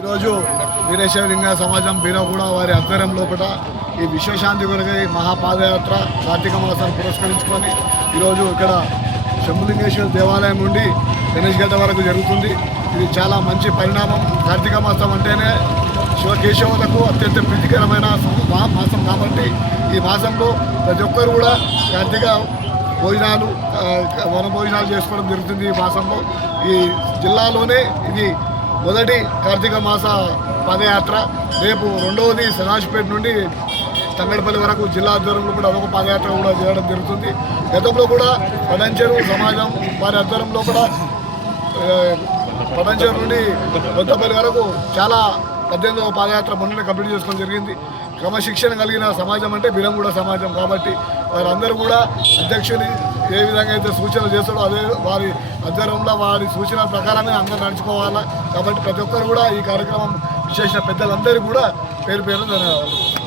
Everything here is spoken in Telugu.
ఈరోజు వీరేశలింగ సమాజం బీరగూడ వారి ఆధ్వర్యం లోపల ఈ విశ్వశాంతి కొరకై మహాపాదయాత్ర కార్తీక మాసాన్ని పురస్కరించుకొని ఈరోజు ఇక్కడ శంభులింగేశ్వర దేవాలయం నుండి గణేష్ గడ్డ వరకు జరుగుతుంది. ఇది చాలా మంచి పరిణామం. కార్తీక మాసం అంటేనే శివకేశవులకు అత్యంత ప్రీతికరమైన మాసం కాబట్టి ఈ మాసంలో ప్రతి ఒక్కరు కూడా కార్తీక భోజనాలు వన భోజనాలు చేసుకోవడం జరుగుతుంది. ఈ మాసంలో ఈ జిల్లాలోనే ఇది మొదటి కార్తీక మాస పాదయాత్ర. రేపు రెండవది సదాశివపేట నుండి తంగడపల్లి వరకు జిల్లా ఆధ్వర్యంలో కూడా అదొక పాదయాత్ర కూడా చేయడం జరుగుతుంది. గతంలో కూడా పడంచెరు సమాజం వారి ఆధ్వర్యంలో కూడా పడంచెరు నుండి కొత్తపల్లి వరకు చాలా 18వ పాదయాత్ర మొన్ననే కంప్లీట్ చేసుకోవడం జరిగింది. క్రమశిక్షణ కలిగిన సమాజం అంటే బీరంగూడ సమాజం కాబట్టి వారందరూ కూడా అధ్యక్షుని ఏ విధంగా అయితే సూచనలు చేస్తాడో అదే వారి ఆధ్వర్యంలో వారి సూచనల ప్రకారమే అందరూ నడుచుకోవాలా. కాబట్టి ప్రతి ఒక్కరు కూడా ఈ కార్యక్రమం విశేష పెద్దలందరికీ కూడా పేరు ధన్యవాదాలు.